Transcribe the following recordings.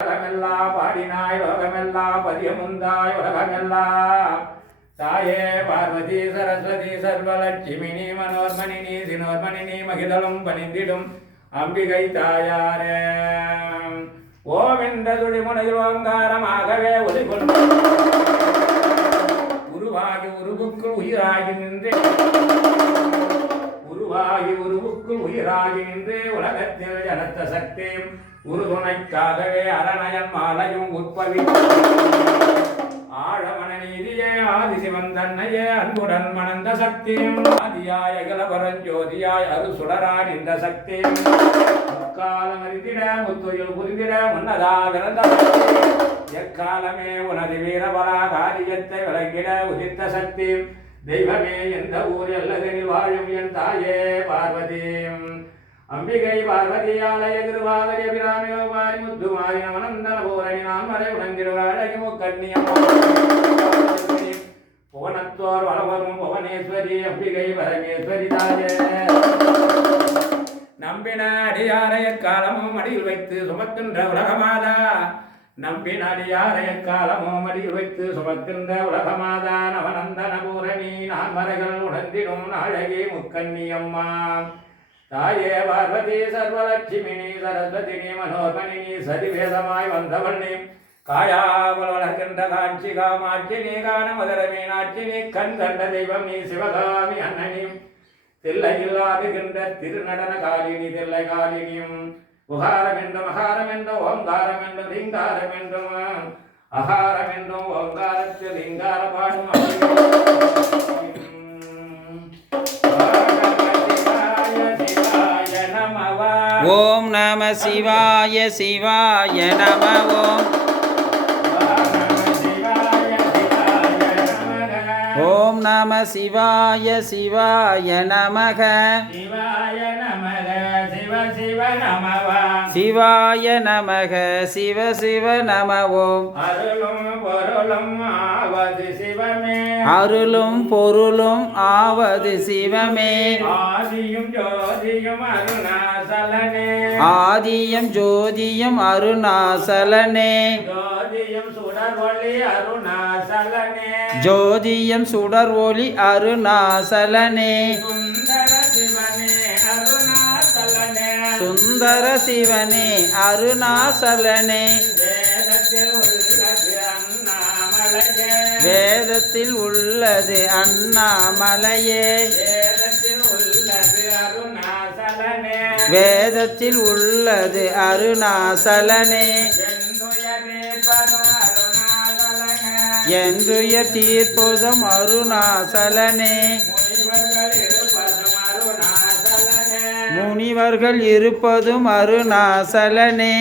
உலகமெல்லாம் பாடினாய் லோகமெல்லாம் பதியமுந்தாய் உலகமெல்லாம் தாயே பார்வதி சரஸ்வதி சர்வலட்சுமினி மனோர்மணினி தினோர்மணினி மகிதலும் பணிந்திடும் அம்பிகை தாயாரே. ஓம் என்ற துடிமுனையில் ஓங்காரமாகவே ஒளிகொண்டு உருவாகி உருவுக்குள் உயிராகி நின்றேன் உருவாகி உருவுக்குள் உயிராகி நின்று உலகத்தில் ஜனத்த சக்தி உருதுணைக்காகவே அரணயன் மாலையும் உற்பவி ஆழமன நீதியே ஆதிசிவன் தன்னையே அன்புடன் மணந்த சக்தியும் ஆதியாய இளவரஞ்சோதியாய் அரு சுடரான் இந்த சக்தியும் முக்காலம் அறிந்திட முத்துயில் புரிந்திட முன்னதா பிறந்த எக்காலமே உனது வீரபலா காரியத்தை விளங்கிட உதித்த சக்தியும் தெய்வமே எந்த ஊர் எல்லதனில் வாழும் என் தாயே பார்வதி. அம்பிகை பார்வதி ஆலய திருவாதிரி அபிராமி மாரி முத்து மாரி பூரணி நான் வரை உணர்ந்திருவாழகி முக்கண்ணியம் புவனத்தோர் வளவரும் புவனேஸ்வரி அம்பிகை பரமேஸ்வரி தாயே. நம்பின அடியாரைய காலமும் அடியில் வைத்து சுமக்கின்ற உலகமாதா. நம்பின அடியாரைய காலமும் அடியில் வைத்து சுமக்கின்ற உலகமாதா. நவநந்தன பூரணி நான் மறைகள் உணர்ந்திடும் அழகி முக்கண்ணியம்மா. தாயே பார்வதி சர்வலட்சுமினி சரஸ்வதினி மனோபணினி சதிவேதமாய் வந்தவள் காயாவல் வளர்கின்ற காட்சி காமாட்சி நீ காண மதுர மீனாட்சி நீ கண் கண்ட தெய்வம் நீ சிவகாமி அண்ணனி. தில்லையில்லாதுகின்ற திருநடன காலினி தில்லை காலினியும். உகாரம் என்றும் அகாரம் என்றும் ஓங்காரம் என்றும் லிங்காரம் என்றும். அகாரம் என்றும் ஓங்காரத்தில் லிங்கார பாடும் ஓம் நம சிவாய சிவாய நம ஓம் ஓம் நம சிவாய சிவாய நமக. சிவாய நமக சிவ சிவ நமவா. சிவாய நமக சிவ சிவ நம ஓம் அருளும் பொருளும் ஆவது சிவமே. அருளும் பொருளும் ஆவது சிவமே. ஆதியும் ஜோதியும் அருணாசலனே. ஆதியம் ஜோதியம் அருணாசலனே. ஜோதியும் சுடர்வழி அருணாசலனே. ஜோதியம் சுடர் ஒளி அருணாசலனே. சுந்தர சிவனே அருணாசலனே. வேதத்தில் உள்ளது அண்ணாமலையே. வேதத்தில் உள்ளது அருணாசலனே. என்றுயர் தீர்ப்போதும் அருணாசலனே. முனிவர்கள் இருப்பதும் அருணாசலனே.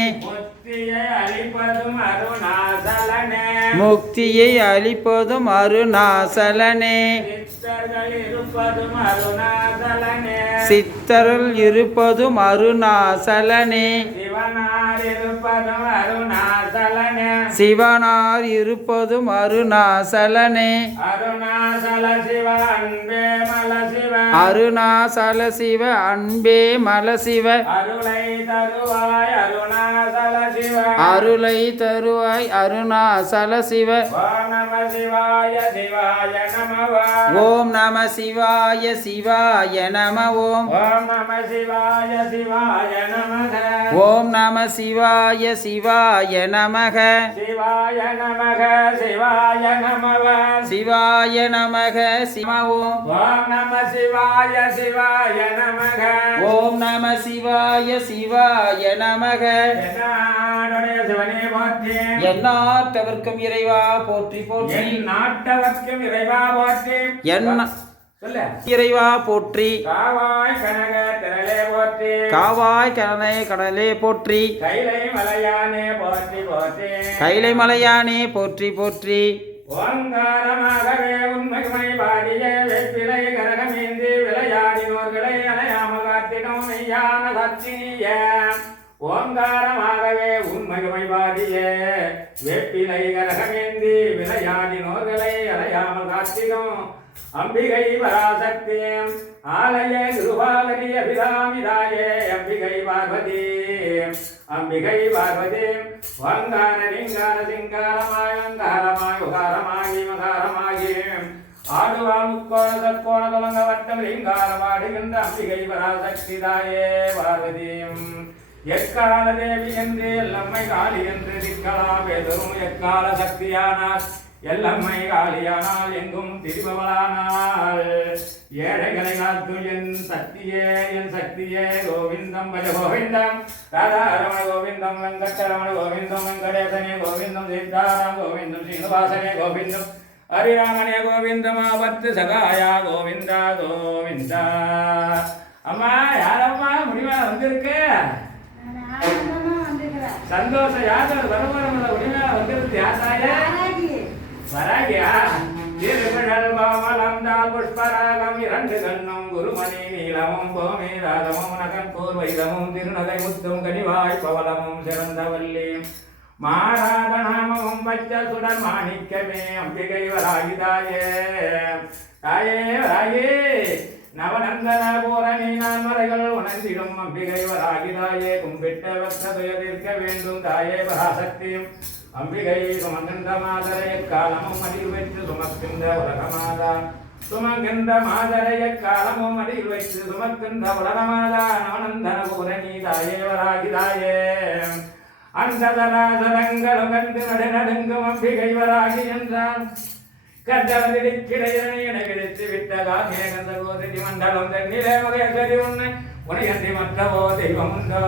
முக்தியை அளிப்பதும் அருணாசலனே. சித்தருள் இருப்பதும் அருணாசலனே. சிவனார் இருப்பதும் அருணாசலனே. அருணாசல சிவ அன்பே மல சிவ. அருணாசல சிவ அன்பே மல சிவ. அருளை தருவாய் அருணாசல சிவ. அருளை தருவாய் அருணாசல சிவ. ஓம் நம சிவாய சிவாய நம ஓம். நம சிவாய சிவாய நம ஓம் நம சிவாய சிவாய நமக. ஓம் நம சிவாய சிவாய நமக சிவாய நமக. சிவாய நமக சிவ ஓம் ஓம் நம சிவாய சிவாய நமக. ஓம் நம சிவாய சிவாய நமக. என்னாடுடைய சிவனே போற்றி. எந்நாட்டவர்க்கும் இறைவா போற்றி போற்றி. என் நாட்டவர்க்கும் இறைவா போற்றி. என் சொல்ல இறைவா போற்றி. காவாய் கனக திரளே போற்றி. காவாய் கரணை கடலே போற்றி. கைலை மலையானே போற்றி போற்றி. கைலை மலையானே போற்றி போற்றி. ஓங்காரமாகவே உண்மைமை பாடிய வெப்பிலை கரகமேந்தி விளையாடினோர்களை அலையாமல் காத்திடும் மெய்யான சத்திய ஓங்காரமாகவே உண்மைமை பாடிய வெப்பிலை கரகமேந்தி விளையாடினோர்களை அலையாமல் காத்திடும் அம்பிகை பராசக்தியே ஆலய கிருபாவதி அபிராமிதாயே அம்பிகை பார்வதி அம்பிகை பார்வதி வங்கார லிங்கார சிங்காரமாய் அங்காரமாய் உகாரமாகி மகாரமாகி. ஆடுவாள் முக்கோண தற்கோண துலங்க வட்டம் லிங்காரமாடுகின்ற அம்பிகை பராசக்தி தாயே பார்வதியும் எக்கால தேவி என்று எல்லம்மை காளி என்று திக்கலாம் எதிரும் எக்கால சக்தியானார். எல்லம்மை காளியானால் எங்கும் திரிபவளானால் ஏழைகளை காத்து என் சக்தியே என் சக்தியே கோவிந்தம் பஜ கோவிந்தம். ராதாரமண கோவிந்தம் வெங்கட்டரமண கோவிந்தம் வெங்கடேசனே கோவிந்தம் சீதாராம் கோவிந்தம் ஸ்ரீனிவாசனே கோவிந்தம். ஹரிராமனே கோவிந்தம் ஆபத்து சகாயா கோவிந்தா கோவிந்தா. அம்மா யாரம்மா முடிவா வந்திருக்கு. சந்தோஷம் யாதர் வரவரமுள்ள உரிமையா வந்திருக்கு யாத்தாய? வராகியா திருமிழல் புஷ்பராகம் இரண்டு கண்ணும் குருமணி நீலமும் கோமி நகன் கூர் திருநகை முத்தும் கனிவாய் பவளமும் சிறந்தவல்லி மாறாத நாமமும் பச்ச சுடர் மாணிக்கமே அம்பிகை வராகிதாயே தாயே. வராகி நவநந்தன பூரணி நான் மறைகள் உணர்ந்திடும் அம்பிகை வராகிதாயே கும்பிட்ட வேண்டும் தாயே பராசக்தியும் அம்பிகை சுமக்கின்ற மாதரைய காலமும் அடியில் வைத்து சுமக்கின்ற உலகமாதா. சுமக்கின்ற மாதரைய காலமும் அடியில் வைத்து சுமக்கின்ற உலகமாதா. நவநந்தன பூரணி தாயே வராகிதாயே அந்ததராதரங்களும் கண்டு நடுநடுங்கும் அம்பிகை வராகி என்றான் கண்டவனிடைக்கிடையனை விடுத்து விட்டதா மேகந்த கோதிரி மண்டலம் தன்னிலே மகேஸ்வரி உன்னை உனையன்றி மற்றவோ தெய்வம் உண்டா.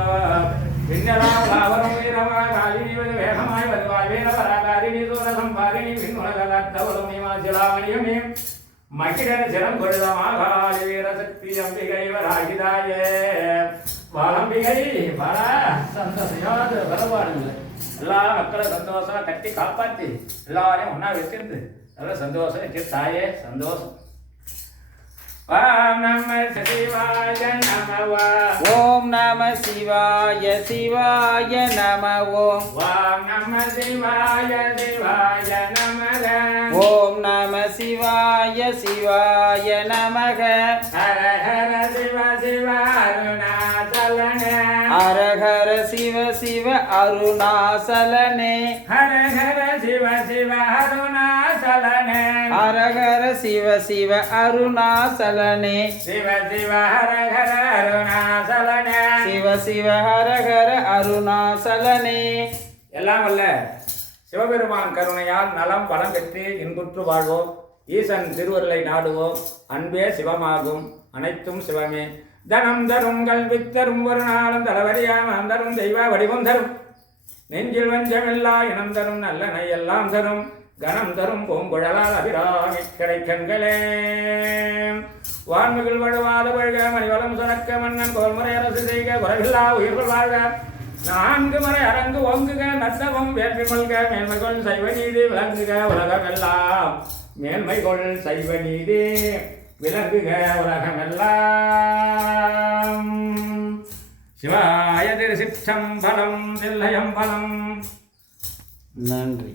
பின்னலாம் லாவரம் வீரமா காலினி வது வேகமாய் வருவாய் வீரபராகாரிணி சூரசம்பாரிணி விண்ணுலகத்தவளும் நிமாசிலாமணியுமே மகிழன சிரம் கொழுதமாகாளி வீரசக்தி அம்பிகை வராகிதாயே வாழம்பிகை வர சந்தோஷம் வரவாடுங்க எல்லா மக்களும் சந்தோஷமா கட்டி காப்பாத்தி எல்லாரையும் ஒன்னா வச்சிருந்து நல்ல சந்தோஷம் தாயே சந்தோஷம். ஓம் நம சிவாய சிவாய நம ஓம் நம சிவாய சிவாய நமக. ஓம் நம சிவாய சிவாய நமக. ஹர அருணாசலனே. ஹர ஹர சிவ சிவ அருணாச்சலன அரஹர சிவ சிவ அருணாசலனே. சிவ சிவ ஹர ஹர அருணாச்சலன சிவ சிவ ஹரஹர அருணாசலனே. எல்லாம் வல்ல சிவபெருமான் கருணையால் நலம் வளம் பெற்று இன்புற்று வாழ்வோம். ஈசன் திருவருளை நாடுவோம். அன்பே சிவமாகும். அனைத்தும் சிவமே. தனம் தரும் கல்வி தரும் ஒரு நாளும் தளவரியாம தரும் தெய்வ வடிவம் தரும். நெஞ்சில் வஞ்சமில்லா இனம் தரும் நல்லனை எல்லாம் தரும். கணம் தரும் பூங்குழலால் அபிராமி கிடைக்கங்களே. வான்மிகள் வழுவாத வழுக மணிவளம் சுரக்க மன்னன் கோல்முறை அரசு செய்க குறைவில்லா உயிர்கள் வாழ்க. நான்கு முறை அரங்கு ஓங்குக நத்தவம் வேள்வி மல்க மேன்மைகொள் சைவ நீதி விளங்குக உலகமெல்லாம் மேன்மைகொள் சைவ நீதி. விளங்குக உலகமெல்லாம் சிவாய திருசிற்றம்பலம் தில்லையம்பலம். நன்றி.